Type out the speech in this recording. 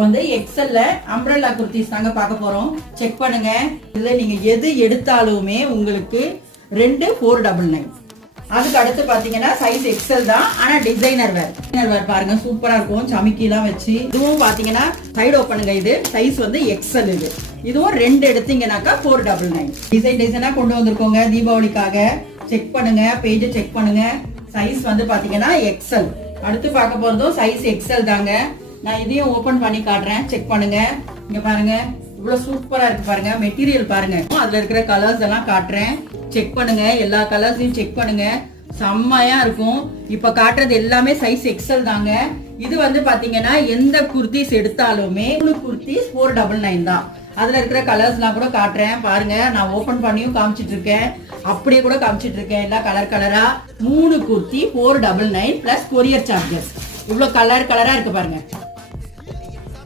வந்து எக்ஸல்ல அம்ப்ரெல்லா குர்த்திஸ் தாங்க பார்க்க போறோம். செக் பண்ணுங்க. இதுல நீங்க எது எடுத்தாலுமே உங்களுக்கு 2 499. அதுக்கு அடுத்து பாத்தீங்கன்னா சைஸ் எக்ஸல் தான், ஆனா டிசைனர் வேர் பாருங்க சூப்பரா இருக்கும். சமிக்கிலாம் வச்சு இதுவும் பாத்தீங்கன்னா சைடு ஓப்பனுங்க. இது சைஸ் வந்து எக்ஸல். இதுவும் 2 எடுத்தீங்கன்னாக்கா 499. டிசைனா கொண்டு வந்திருக்கோங்க தீபாவளிக்காக. செக் பண்ணுங்க, பேஜ் செக் பண்ணுங்க. சைஸ் வந்து பாத்தீங்கன்னா எக்ஸல். அடுத்து பார்க்க போறதும் சைஸ் எக்ஸல் தாங்க. நான் இதையும் ஓபன் பண்ணி காட்டுறேன், செக் பண்ணுங்க. இங்க பாருங்க இவ்வளவு சூப்பரா இருக்கு பாருங்க. மெட்டீரியல் பாருங்க, அதுல இருக்கிற கலர்ஸ் எல்லாம் காட்டுறேன், செக் பண்ணுங்க. எல்லா கலர்ஸையும் செக் பண்ணுங்க, செம்மையா இருக்கும். இப்ப காட்டுறது எல்லாமே சைஸ் எக்ஸல் தாங்க. இது வந்து பாத்தீங்கன்னா எந்த குர்த்திஸ் எடுத்தாலுமே குர்த்திஸ் 499 தான். அதுல இருக்கிற கலர்ஸ் எல்லாம் கூட காட்டுறேன் பாருங்க. நான் ஓபன் பண்ணியும் காமிச்சிட்டு இருக்கேன், அப்படியே கூட காமிச்சிட்டு இருக்கேன். எல்லாம் கலர் கலரா 3 குர்த்தி 499 பிளஸ் கொரியர் சார்ஜஸ். இவ்வளவு கலரா இருக்கு பாருங்க.